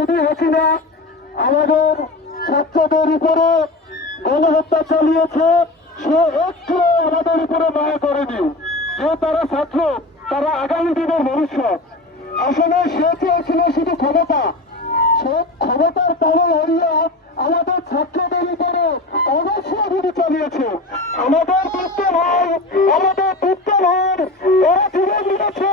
খুবই হাসিনা আমাদের ছাত্রদের উপরে গণহত্যা চালিয়েছে। সে একটু আমাদের উপরে মায়া করেনি যে তারা ছাত্র, তারা আগামী দিনের ভবিষ্যৎ আসলে সে চেয়েছিল শুধু ক্ষমতা। সে ক্ষমতার তালে হইয়া আমাদের ছাত্রদের উপরে অবশ্যই গুলি চালিয়েছে। আমাদের দুঃখ ভাই, আমাদের দুঃখ ভাই ওরা জীবন দিয়েছে।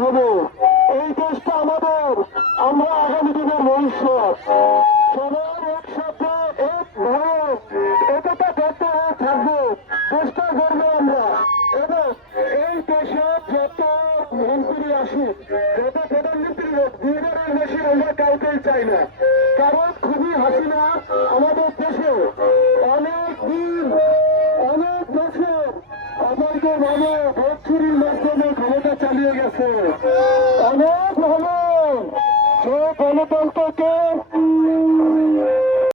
হবে। এই দেশটা আমাদের। আমরা আগামী দিনের ভবিষ্যৎ। সবাই একসাথে এক ভাবে একতা করতে হয়ে থাকব। চেষ্টা করব আমরা। এবং এই দেশে যত মন্ত্রী আসুক, যত প্রধানমন্ত্রী হোক, দুজনের বেশি আমরা কাউকেই চাই না। কারণ খুবই হাসিনা আমাদের দেশে অনেক দিন, অনেক বছর আমাদের ভাবে ভোট চুরির মাধ্যমে চালিয়ে গেছে। অনেক ভালো। সে গণতন্ত্রকে